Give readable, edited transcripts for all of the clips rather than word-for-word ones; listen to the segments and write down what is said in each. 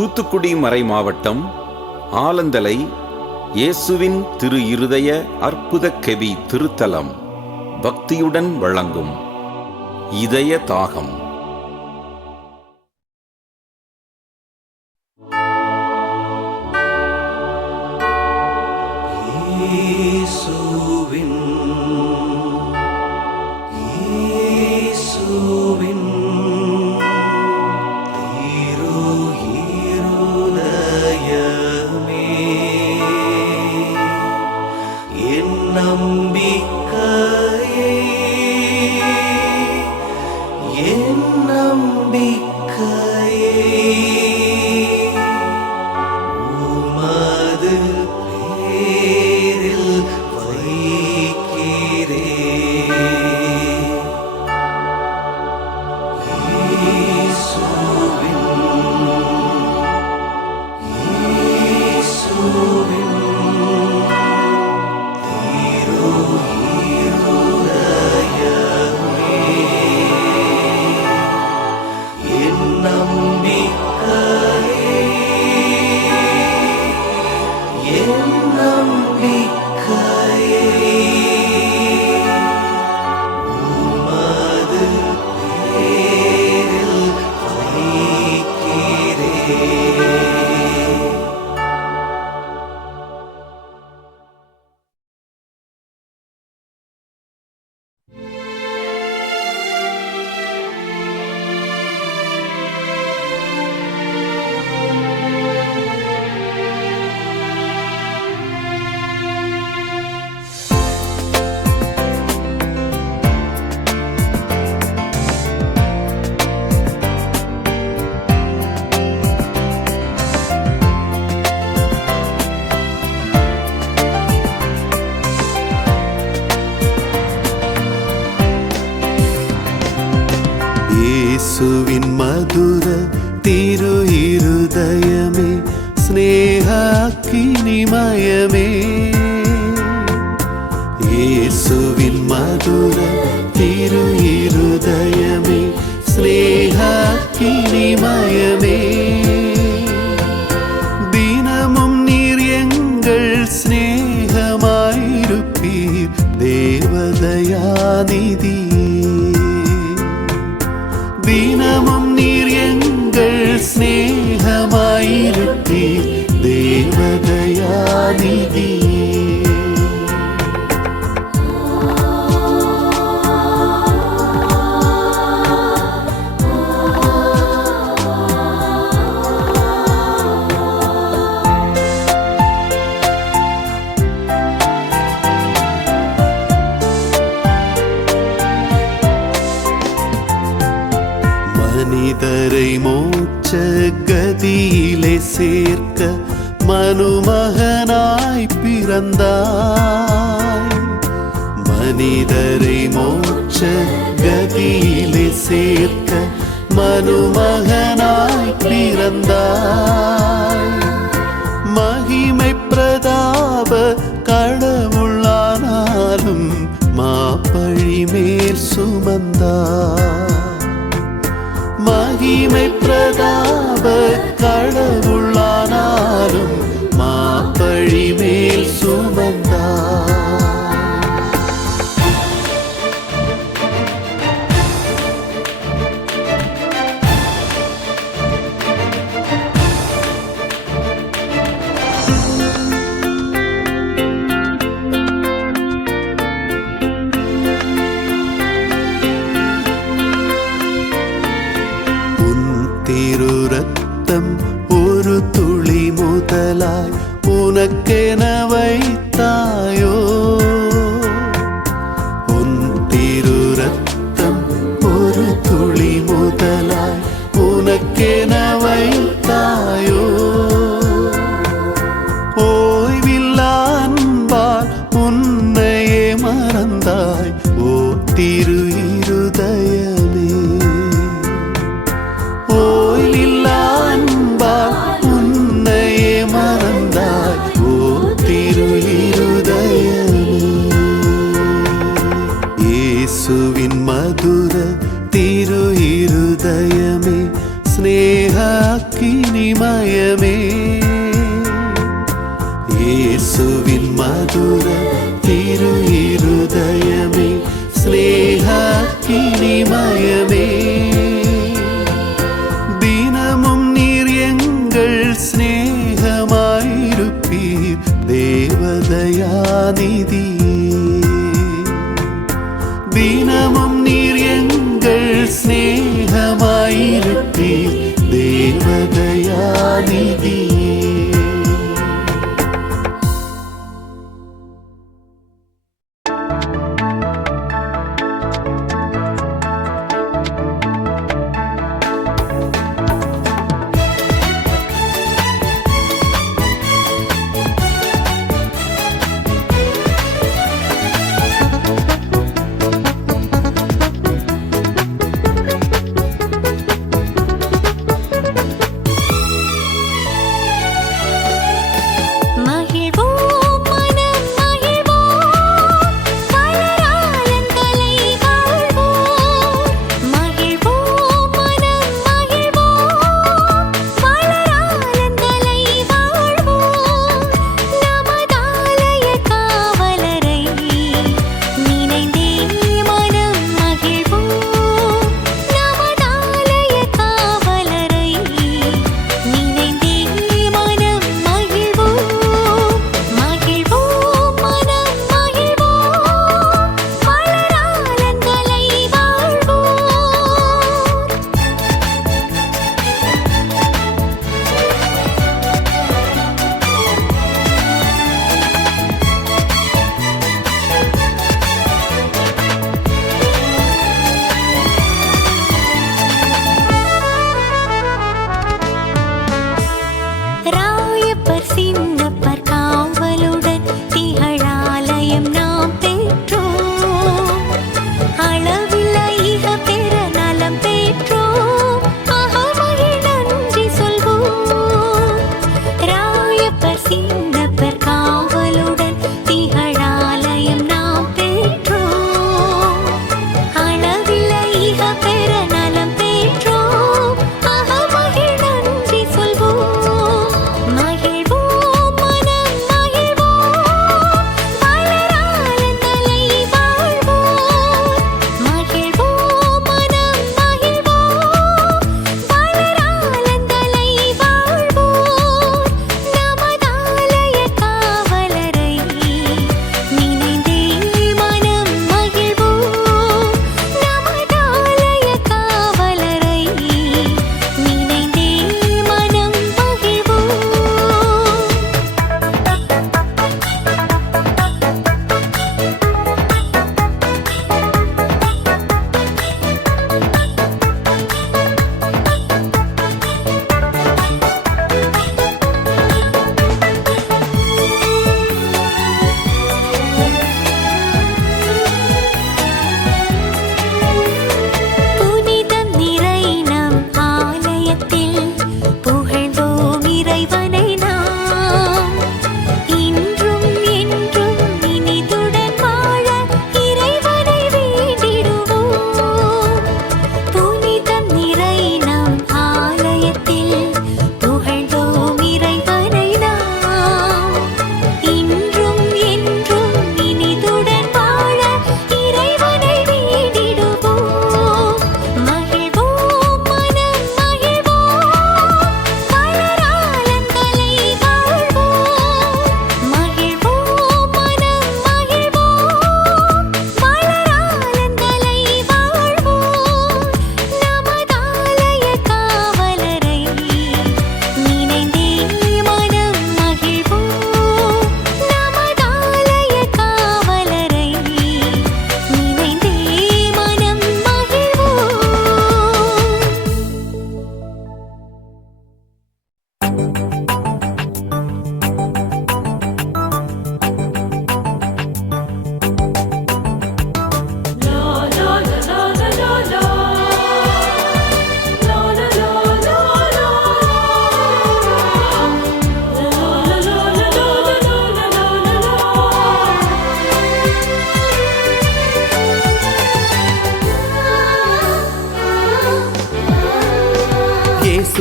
தூத்துக்குடி மறை மாவட்டம் ஆலந்தலை இயேசுவின் திரு இருதய அற்புத கெவி திருத்தலம் பக்தியுடன் வழங்கும் இதய தாகம். இயேசுவின் மதுர திரு இருதயமே, ஸ்நேகாக்கினிமயமே. இயேசுவின் மதுர திரு இருதயமே, ஸ்நேகாக்கினிமயமே. தினமும் நீர் எங்கள் ஸ்நேகமாயிருப்பீர், தேவதயாநிதி. தினமும் நீர் எங்கள் ஸ்நேகமாயிருப்பீர், தேவதயாநிதி. மனிதரை மோட்ச கதியிலே சேர்க்க மனுமகனாய் பிறந்தாய். மனிதரை மோட்ச கதியிலே சேர்க்க மனுமகனாய் பிறந்தாய். மகிமை பிரதாப கடவுளானாலும் மாப்பழி மேல் சுமந்தாய். மகிமை பிரதாப கடவுளானாலும் மாப்பழி மேல் சுமந்தார். திரு ரத்தம் ஒரு துளி முதலாய் உனக்கென வைத்தாயோ. உன் திரு ரத்தம் ஒரு துளி முதலாய் உனக்கென வைத்தாயோ. ஓய்வில்லா அன்பால் உன்னையே மறந்தாய், ஓ திரு இருதயமே. இயேசுவின் மதுர திரு இருதயமே, ஸ்நேகாக்கினிமயமே. സ്നേഹാക്കിനിമയമേ യേശുവിൻ മധുര തിരു ഇരുദയമേ സ്നേഹാക്കിനിമയമേ தினமும் நீர் எங்கள் ஸ்நேகமாயிருப்பீர் தேவதயாநிதி தினமும் நீர் எங்கள் ஸ்நேகமாயிருப்பீர் தேவதயாநிதி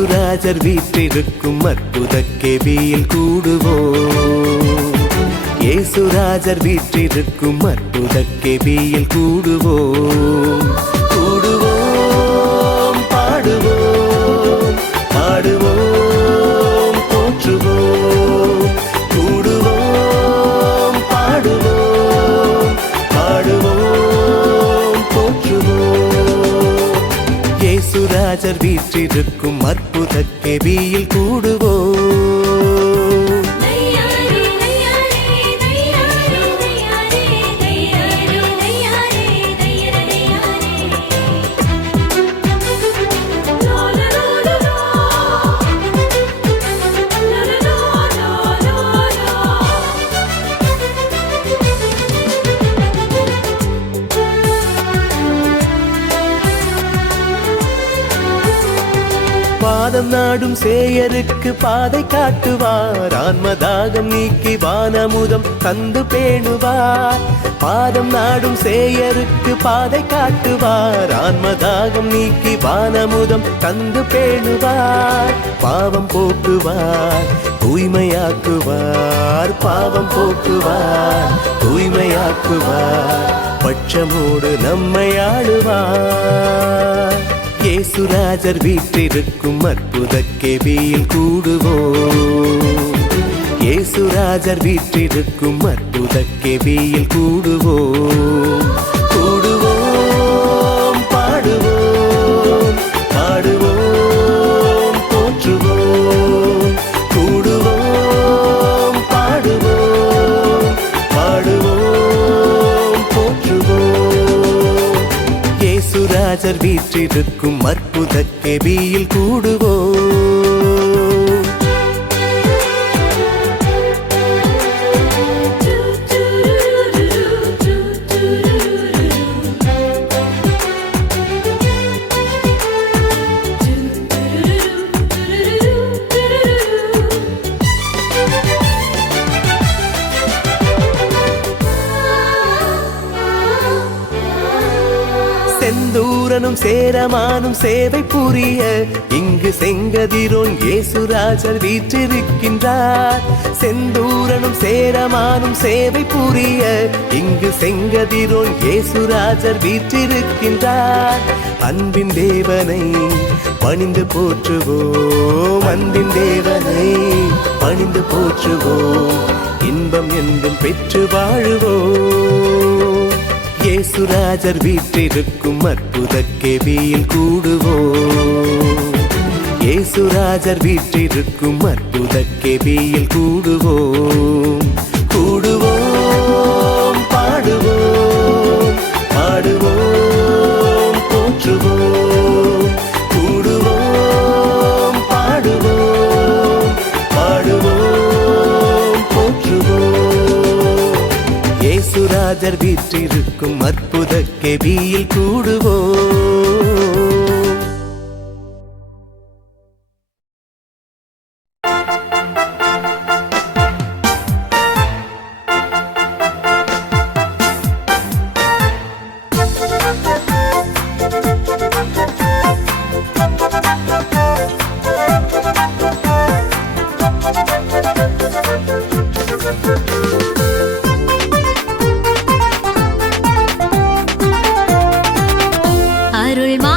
இயேசுராஜர் வீற்றிருக்கும் அற்புத கெபியில் கூடுவோம். இயேசுராஜர் வீற்றிருக்கும் அற்புத கெபியில் கூடுவோம். கூடுவோம், பாடுவோம், பாடுவோம், போற்றுவோம். கூடுவோம், பாடுவோம், பாடுவோம், போற்றுவோம். இயேசுராஜர் வீற்றிருக்கும் அற்புத கெபியில் கூடுவோம். பாதம் நாடும் சேயருக்கு பாதை காட்டுவார். ஆன்மதாகம் நீக்கி வானமுதம் தந்து பேணுவார். பாதம் நாடும் சேயருக்கு பாதை காட்டுவார். ஆன்மதாகம் நீக்கி வானமுதம் தந்து பேணுவார். பாவம் போக்குவார், தூய்மையாக்குவார். பாவம் போக்குவார், தூய்மையாக்குவார். பட்சமோடு நம்மை ஆளுவார். இயேசுராஜர் வீற்றிருக்கும் அற்புத கெபியில் கூடுவோம். இயேசுராஜர் வீற்றிருக்கும் அற்புத கெபியில் கூடுவோம். கூடுவோம், பாடுவோம், பாடுவோம், போற்றுவோம். கூடுவோம், பாடுவோம், பாடுவோம், போற்றுவோம். இயேசுராஜர் வீற்றிருக்கும் அற்புத கெபியில் கூடுவோம். செந்தூரனும் சேரமானும் சேவை புரிய இங்கு செங்கதிரோன் இயேசுராஜர் வீற்றிருக்கின்றார். செந்தூரனும் சேரமானும் சேவை புரிய இங்கு செங்கதிரோன் இயேசுராஜர் வீற்றிருக்கின்றார். அன்பின் தேவனை பணிந்து போற்றுவோம். அன்பின் தேவனை பணிந்து போற்றுவோம். இன்பம் என்றும் பெற்று வாழுவோம். இயேசுராஜர் வீற்றிருக்கும் அற்புத கெபியில் கூடுவோம். இயேசுராஜர் வீற்றிருக்கும் அற்புத கெபியில் கூடுவோம். கூடுவோம், பாடுவோம், பாடுவோம், போற்றுவோம். கூடுவோம், பாடுவோம், பாடுவோம், போற்றுவோம். இயேசுராஜர் வீற்றிருக்கும் அற்புத கெபியில் கூடுவோம். அருள் மா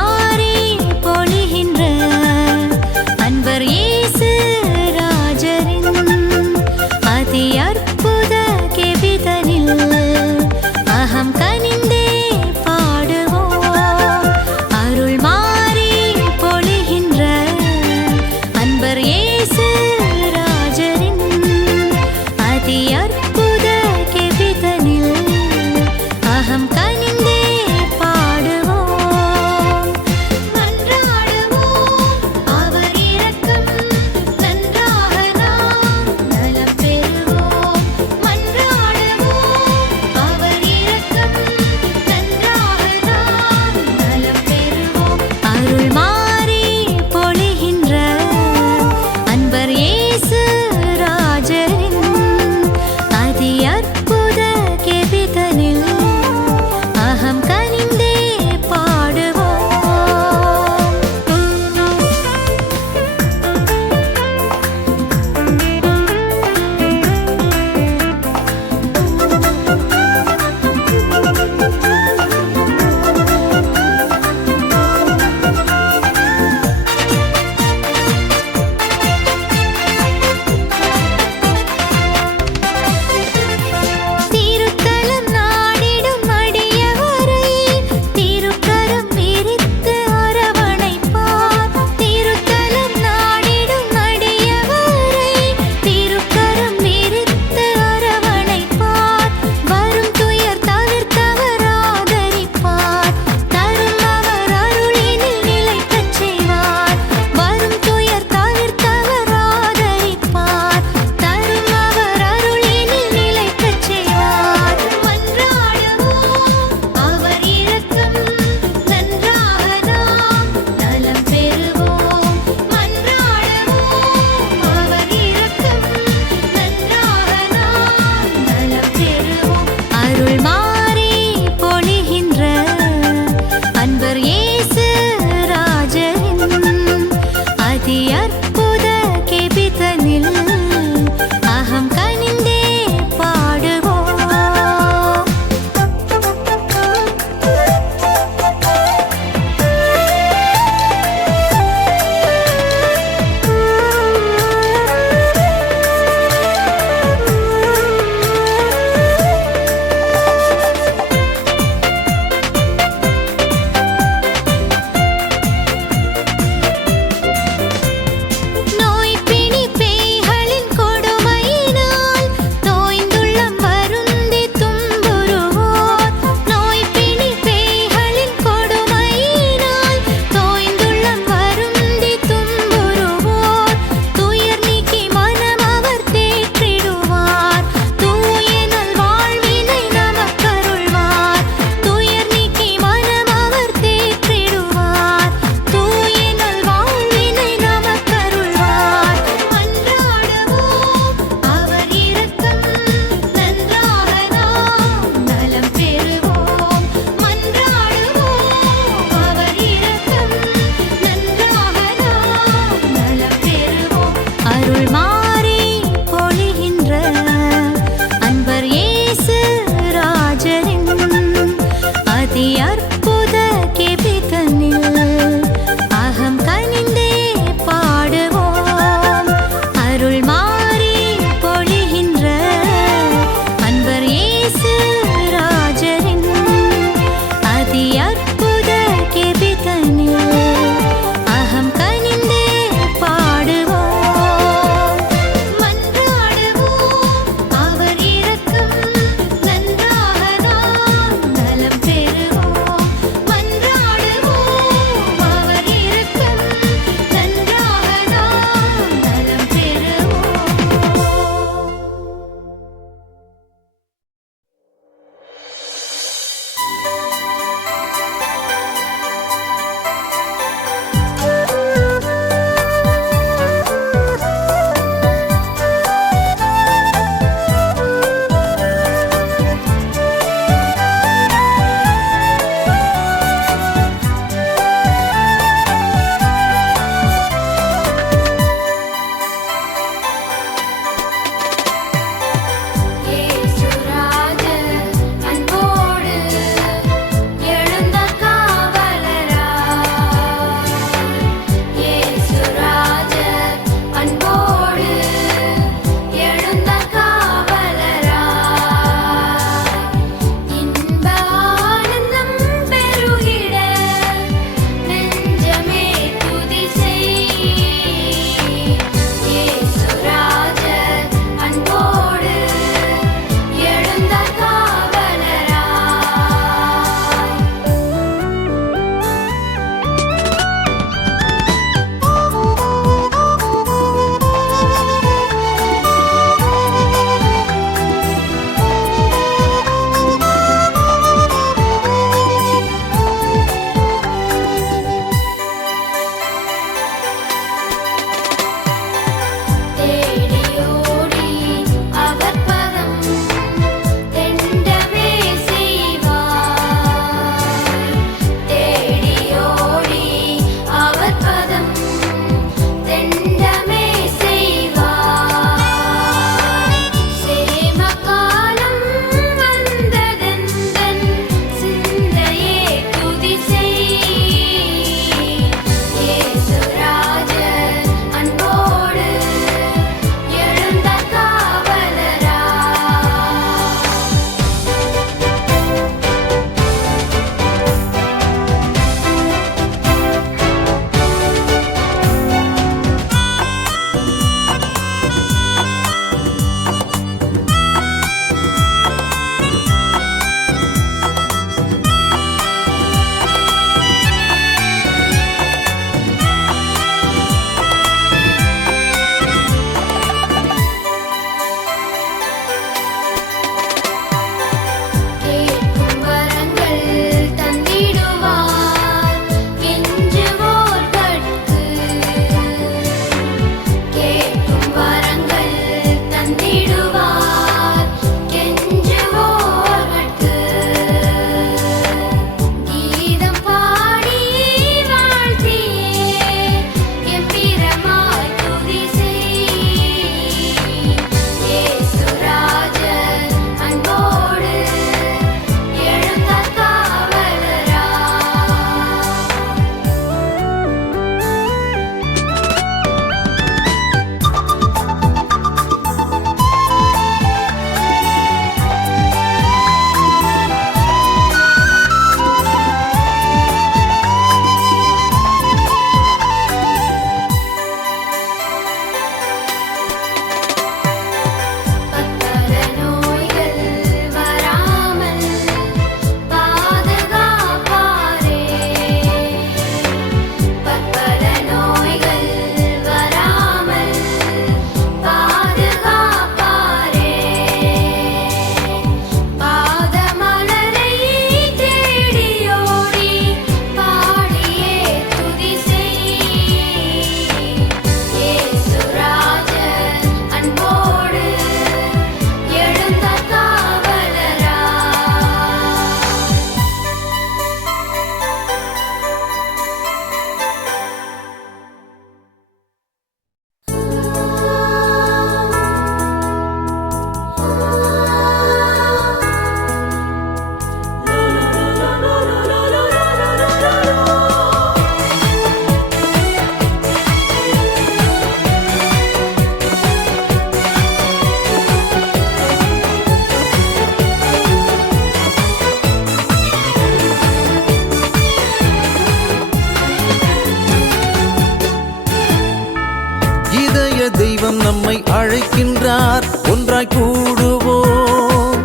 தெய்வம் நம்மை அழைக்கின்றார், ஒன்றாய் கூடுவோம்.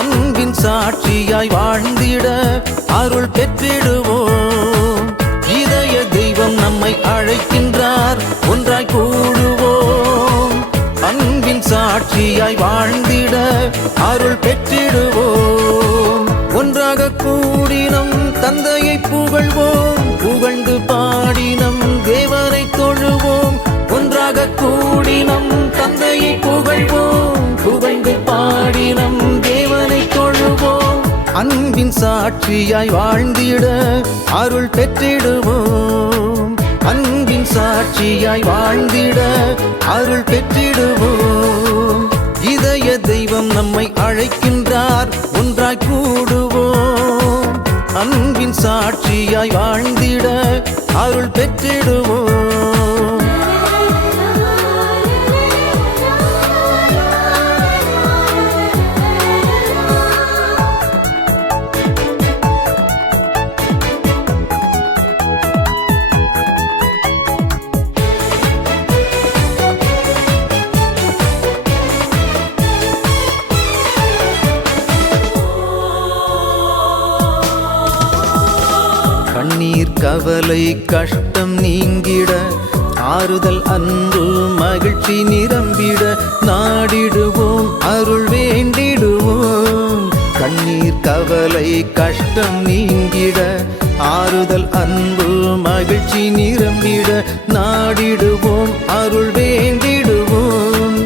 அன்பின் சாட்சியாய் வாழ்ந்திட அருள் பெற்றிடுவோம். இதய தெய்வம் நம்மை அழைக்கின்றார், ஒன்றாய் கூடுவோம். அன்பின் சாட்சியாய் வாழ்ந்திட அருள் பெற்றிடுவோம். ஒன்றாக கூடினம் தந்தையை புகழ்வோம், புகழ்ந்து பாடினம் தேவனை தொழுவோம். ஒன்றாக கூடினம் தந்தையை புகழ்வோம், புகழ்ந்து பாடினம் தேவனை தொழுவோம். அன்பின் சாட்சியாய் வாழ்ந்திட அருள் பெற்றிடுவோம். அன்பின் சாட்சியாய் வாழ்ந்திட அருள் பெற்றிடுவோம். இதய தெய்வம் நம்மை அழைக்கின்றார், ஒன்றாய் கூடுவோம். அன்பின் சாட்சியாய் வாழ்ந்திட அருள் பெற்றிடுவோம். கண்ணீர் கவலை கஷ்டம் நீங்கிட, ஆறுதல் அன்பு மகிழ்ச்சி நிரம்பிட நாடிடுவோம், அருள் வேண்டிடுவோம். கண்ணீர் கவலை கஷ்டம் நீங்கிட, ஆறுதல் அன்பு மகிழ்ச்சி நிரம்பிட நாடிடுவோம், அருள் வேண்டிடுவோம்.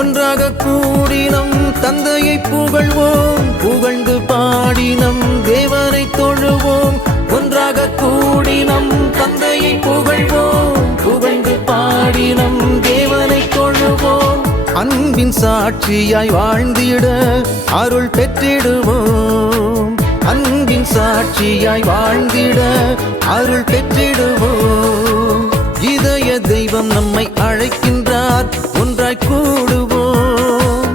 ஒன்றாக கூடினம் தந்தையை புகழ்வோம், புகழ்ந்து பாடினம் தேவனை தொழுவோம். ஒன்றாக கூடினம் தந்தையை புகழ்வோம், புகழ்ந்து பாடினம் தேவனை தொழுவோம். அன்பின் சாட்சியாய் வாழ்ந்திட அருள் பெற்றிடுவோம். அன்பின் சாட்சியாய் வாழ்ந்திட அருள் பெற்றிடுவோம். இதய தெய்வம் நம்மை அழைக்கின்றார், ஒன்றாய் கூடுவோம்.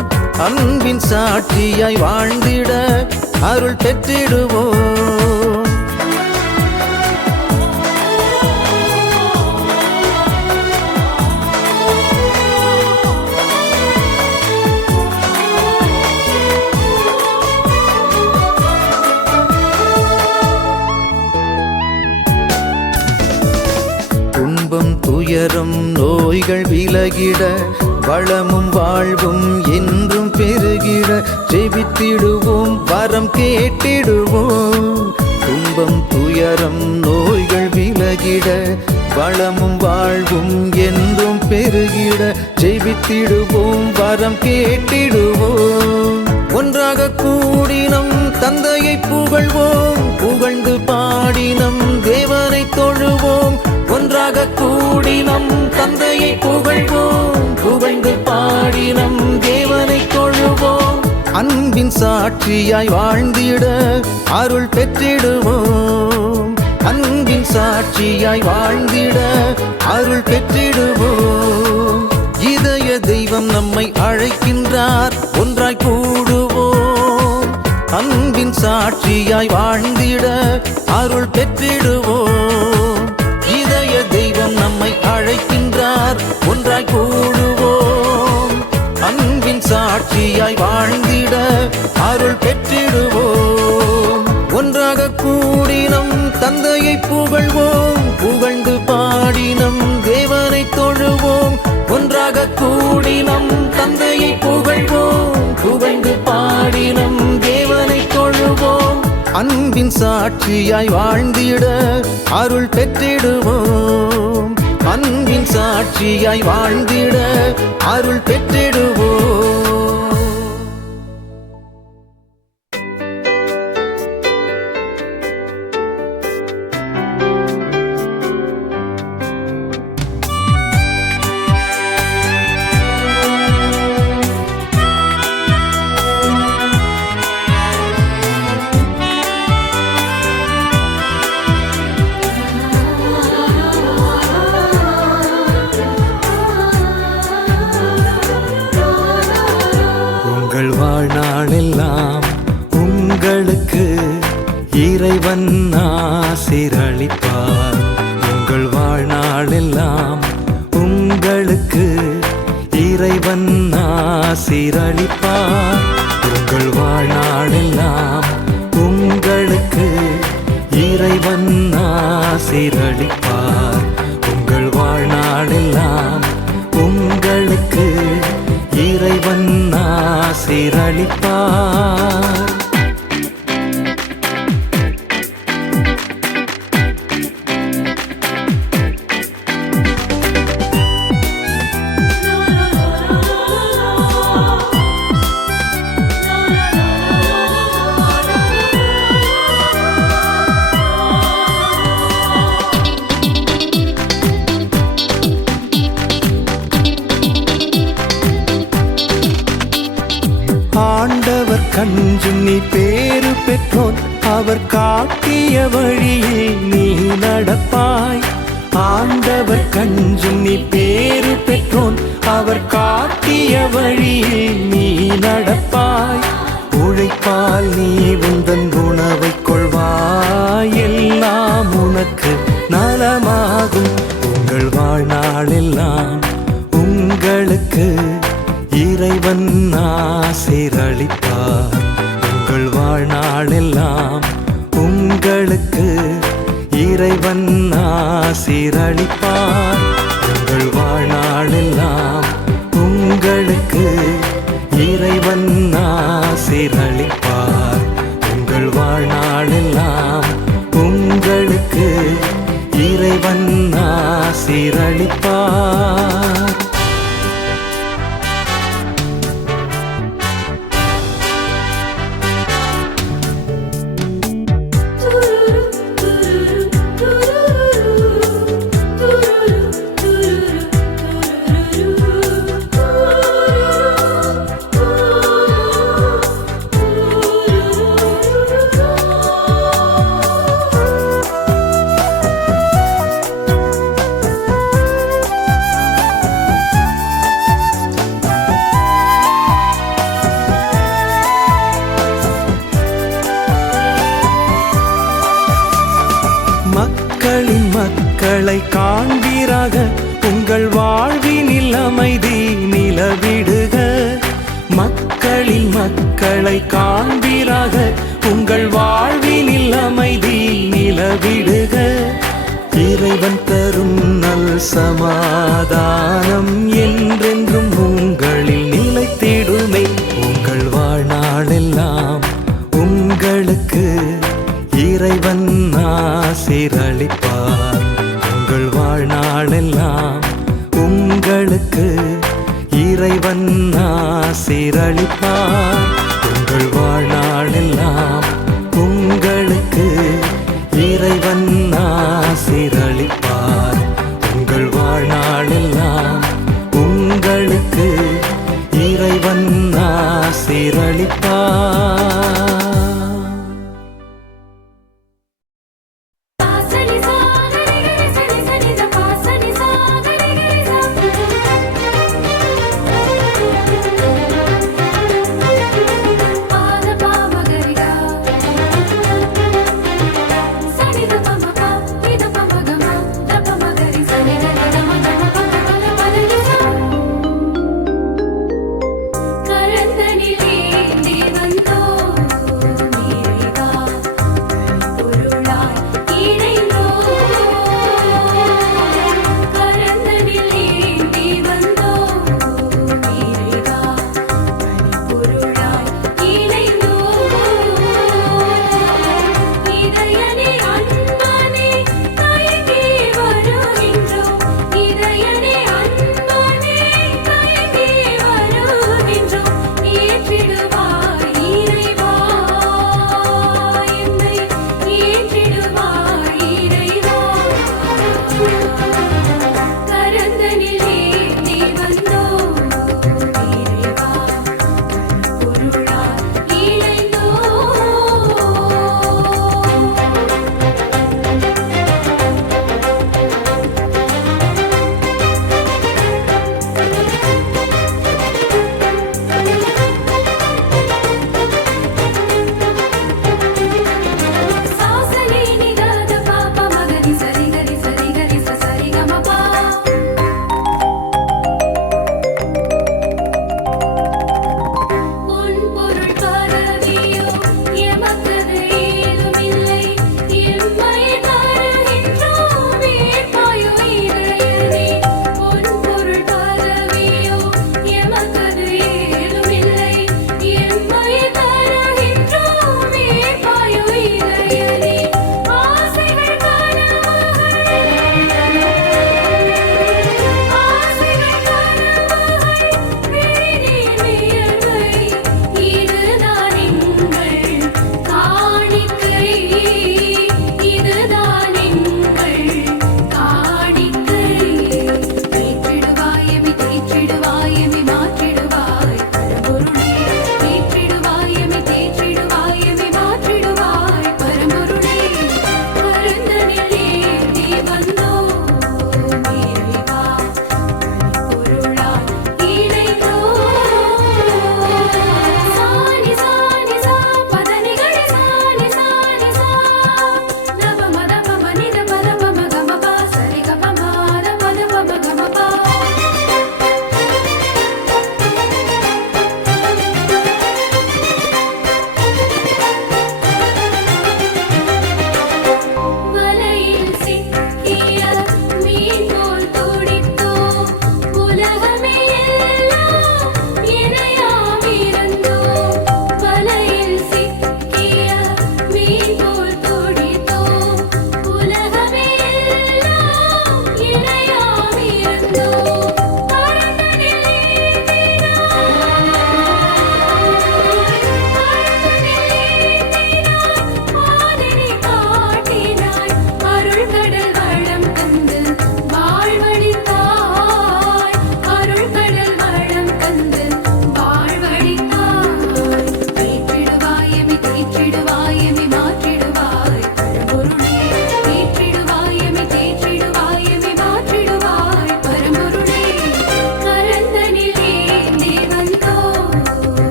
அன்பின் சாட்சியாய் வாழ்ந்திட அருள் பெற்றிடுவோம். துன்பம் துயரம் நோய்கள் விலகிட, வளமும் வாழ்வும் என்றும் பெருகிட ஜெபித்திடுவோம், வரம் கேட்டிடுவோம். துன்பம் துயரம் நோய்கள் விலகிட, வளமும் வாழ்வும் என்றும் பெருகிட ஜெபித்திடுவோம், வரம் கேட்டிடுவோம். ஒன்றாக கூடினம் தந்தையை புகழ்வோம், புகழ்ந்து பாடினம் தேவனை தொழுவோம். ஒன்றாக கூடினம் தந்தையை புகழ்வோம், புகழ்ந்து பாடினம் தேவனை தொழுவோம். அன்பின் சாட்சியாய் வாழ்ந்திட அருள் பெற்றிடுவோம். அன்பின் சாட்சியாய் வாழ்ந்திட அருள் பெற்றிடுவோம். இதய தெய்வம் நம்மை அழைக்கின்றார், ஒன்றாய் கூடுவோம். அன்பின் சாட்சியாய் வாழ்ந்திட அருள் பெற்றிடுவோம். இதய தெய்வம் நம்மை அழைக்கின்றார், ஒன்றாய் கூடுவோம். அன்பின் சாட்சியாய் வாழ்ந்திட அருள் பெற்றிடுவோம். ஒன்றாக கூடினம் தந்தையை புகழ்வோம், புகழ்ந்து பாடினம் தேவனை தொழுவோம். ஒன்றாக கூடினம் தந்தையை புகழ்வோம், புகழ்ந்து பாடினம் தேவனை தொழுவோம். அன்பின் சாட்சியாய் வாழ்ந்திட அருள் பெற்றிடுவோம். அன்பின் சாட்சியாய் வாழ்ந்திட அருள் பெற்றிடுவோம். இறைவன் ஆசீரளிப்பார். உங்கள் வாழ்நாளெல்லாம் உங்களுக்கு இறைவன் ஆசீரளிப்பார். உங்கள் வாழ்நாளெல்லாம் உங்களுக்கு இறைவன் ஆசீரளிப்பார். ஆண்டவர் கஞ்சும் நீ பேறு பெற்றோன், அவர் காட்டிய வழியில் நீ நடப்பாய். ஆண்டவர் கஞ்சும் நீ பேறு பெற்றோன், அவர் காட்டிய வழியில் நீ நடப்பாய். உழைப்பால் நீ உந்தன் உணவை கொள்வாய், எல்லாம் உனக்கு நலமாகும். உங்கள் வாழ்நாளெல்லாம் உங்களுக்கு இறைவன் ஆசீரளிப்பார். உங்கள் வாழ்நாளெல்லாம் உங்களுக்கு இறைவன் ஆசீரளிப்பார். உங்கள் வாழ்நாளெல்லாம் உங்களுக்கு இறைவன் ஆசீரளிப்பார். உங்கள் வாழ்நாளெல்லாம் உங்களுக்கு இறைவன் ஆசீரளிப்பார். மக்களின் மக்களை காண்பீராக, உங்கள் வாழ்வினில் அமைதி நிலவிடுக. மக்களின் மக்களை காண்பீராக, உங்கள் வாழ்வினில் அமைதி நிலவிடுக. இறைவன் தரும் நல் சமாதானம் என்றென்றும் உங்களில் நிலைத்திடுமே. உங்கள் வாழ்நாளெல்லாம் உங்களுக்கு இறைவன் ஆசீரளிப்பார். உங்கள் வாழ்நாளெல்லாம் உங்களுக்கு இறைவன் ஆசீரளிப்பார். உங்கள் வாழ்நாளெல்லாம் உங்களுக்கு இறைவன் ஆசீரளிப்பார். உங்கள் வாழ்நாளெல்லாம் உங்களுக்கு இறைவன் ஆசீரளிப்பார்.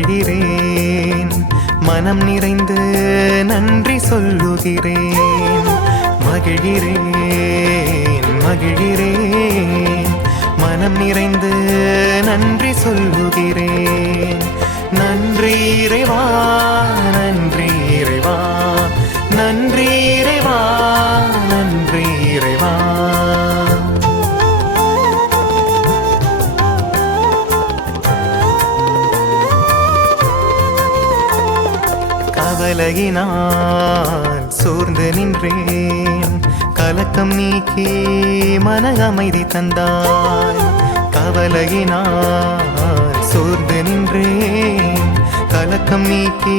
மகிழ்கிறேன், மனம் நிறைந்து நன்றி சொல்லுகிறேன். மகிழ்கிறேன், மகிழ்கிறேன், மனம் நிறைந்து நன்றி சொல்லுகிறேன். நன்றி இறைவா, நன்றி இறைவா, நன்றி இறைவா, நன்றி இறைவா. கவலையினால் சோர்ந்து நின்றேன், கலக்கம் நீக்கி மன அமைதி தந்தாய். கவலையினால் சோர்ந்து நின்றேன், கலக்கம் நீக்கி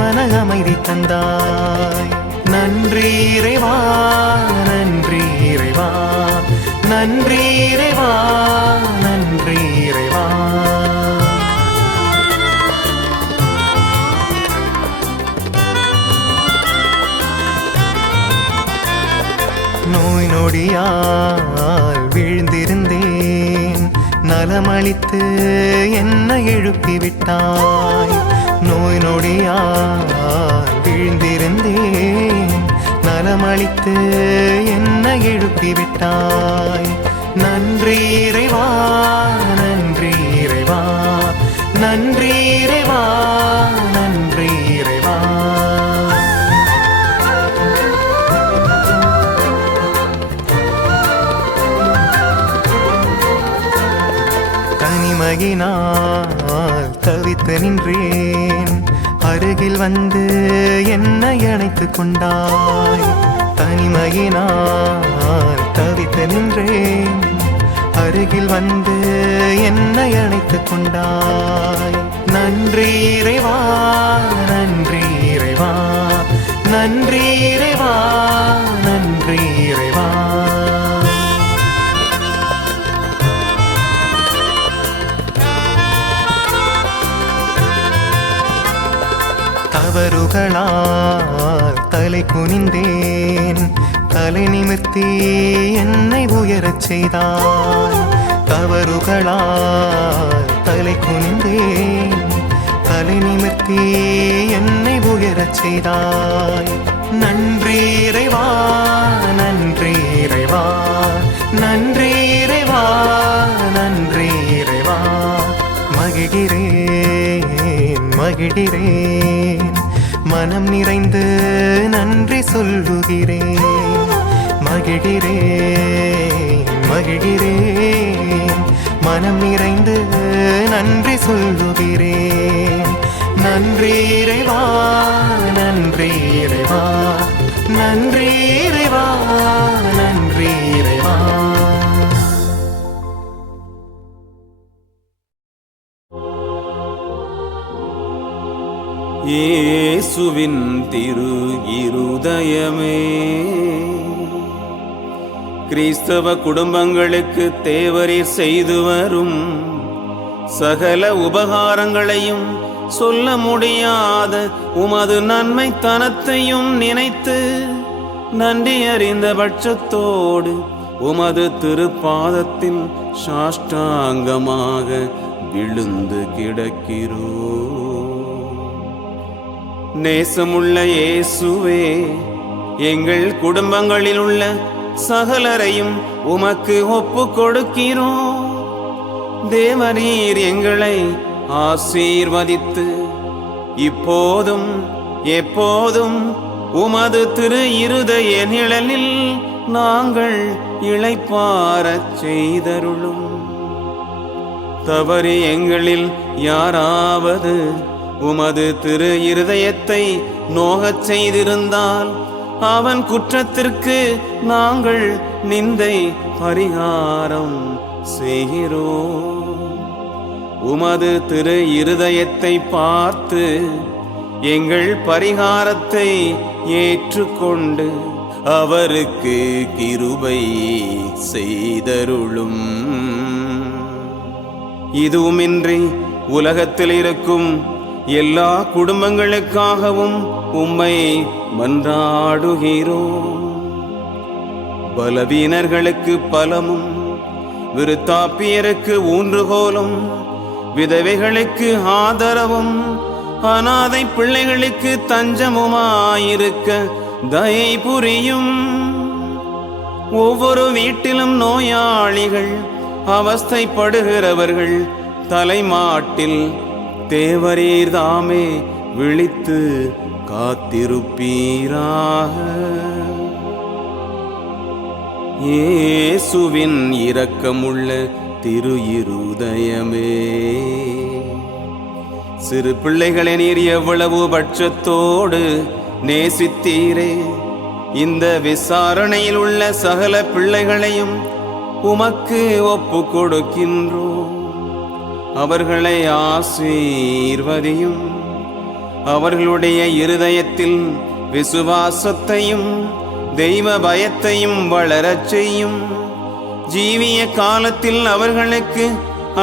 மன அமைதி தந்தாய். நன்றி இறைவா, நன்றி இறைவா, நன்றி இறைவா, நன்றி இறைவா. நோய் நொடியால் வீழ்ந்திருந்தேன், நலமளித்து என்னை எழுப்பிவிட்டாய். நோய் நொடியால் வீழ்ந்திருந்தேன், நலமளித்து என்னை எழுப்பிவிட்டாய். நன்றி இறைவா, நன்றி இறைவா, நன்றி இறைவா, நன்றி இறைவா. தனிமையினால் தவித்து நின்றேன், அருகில் வந்து என்னை அணைத்துக் கொண்டாய். தனிமையினால் தவித்து நின்றேன், அருகில் வந்து என்னை அணைத்துக் கொண்டாய். நன்றி இறைவா, நன்றி இறைவா, நன்றி இறைவா, நன்றி இறைவா. தவறுகளால் தலை குனிந்தேன், தலை நிமிர்த்தி என்னை உயரச் செய்தாய். தவறுகளால் தலை குனிந்தேன், தலை நிமிர்த்தி என்னை உயரச் செய்தாய். நன்றி இறைவா, நன்றி இறைவா, நன்றி இறைவா, நன்றி இறைவா. மகிழ்கிறேன், மகிழ்கிறேன், மனம் நிறைந்து நன்றி சொல்லுகிறேன். மகிழ்கிறேன், மகிழ்கிறேன், மனம் நிறைந்து நன்றி சொல்லுகிறேன். நன்றி இறைவா, நன்றி இறைவா, நன்றி இறைவா, நன்றி இறைவா. இயேசுவின் திரு இருதயமே, கிறிஸ்தவ குடும்பங்களுக்கு தேவரீர் செய்து வரும் சகல உபகாரங்களையும் சொல்ல முடியாத உமது நன்மைத்தனத்தையும் நினைத்து நன்றி அறிந்த பட்சத்தோடு உமது திருப்பாதத்தில் சாஷ்டாங்கமாக விழுந்து கிடக்கிறோம். நேசமுள்ள இயேசுவே, எங்கள் குடும்பங்களில் உள்ள சகலரையும் உமக்கு ஒப்பு கொடுக்கிறோம். தேவரீர் எங்களை ஆசீர்வதித்து இப்போதும் எப்போதும் உமது திரு இருதய நிழலில் நாங்கள் இளைப்பாறச் செய்தருளும். தவறி எங்களில் யாராவது உமது திரு இருதயத்தை நோகச் செய்திருந்தால் அவன் குற்றத்திற்கு நாங்கள் நிந்தை பரிகாரம் செய்கிறோம். உமது திரு இருதயத்தை பார்த்து எங்கள் பரிகாரத்தை ஏற்றுக்கொண்டு அவருக்கு கிருபை செய்தருளும். இதுவுமின்றி உலகத்தில் இருக்கும் எல்லா குடும்பங்களுக்காகவும் உம்மை மன்றாடுகிறோம். பலவீனர்களுக்கு பலமும், விருத்தாப்பியருக்கு ஊன்றுகோலும், விதவைகளுக்கு ஆதரவும் அனாதை பிள்ளைகளுக்கு தஞ்சமுமாயிருக்க தயை புரியும். ஒவ்வொரு வீட்டிலும் நோயாளிகள், அவஸ்தைப்படுகிறவர்கள் தலைமாட்டில் தேவரீர் தாமே விழித்து காத்திருப்பீராக. இயேசுவின் இரக்கமுள்ள திரு இருதயமே, சிறு பிள்ளைகளை நீர் எவ்வளவு பட்சத்தோடு நேசித்தீரே. இந்த விசாரணையில் உள்ள சகல பிள்ளைகளையும் உமக்கு ஒப்பு கொடுக்கின்றோம். அவர்களை ஆசீர்வதியும். அவர்களுடைய இருதயத்தில் விசுவாசத்தையும் தெய்வ பயத்தையும் வளரச் செய்யும். ஜீவிய காலத்தில் அவர்களுக்கு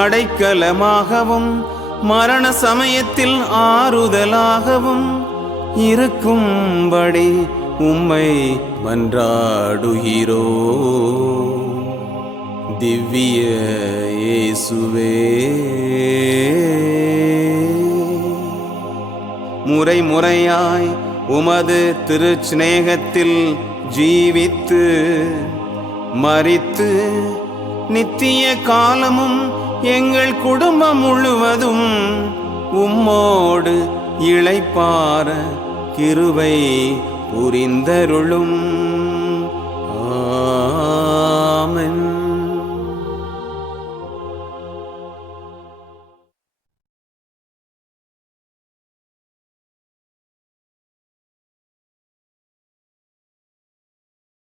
அடைக்கலமாகவும் மரண சமயத்தில் ஆறுதலாகவும் இருக்கும்படி உம்மை மன்றாடுகிறோ. திவ்ய இயேசுவே, முறை முறையாய் உமது திருச்சிநேகத்தில் ஜீவித்து மரித்து நித்திய காலமும் எங்கள் குடும்பம் முழுவதும் உம்மோடு இளைப்பார கிருபை புரிந்தருளும்.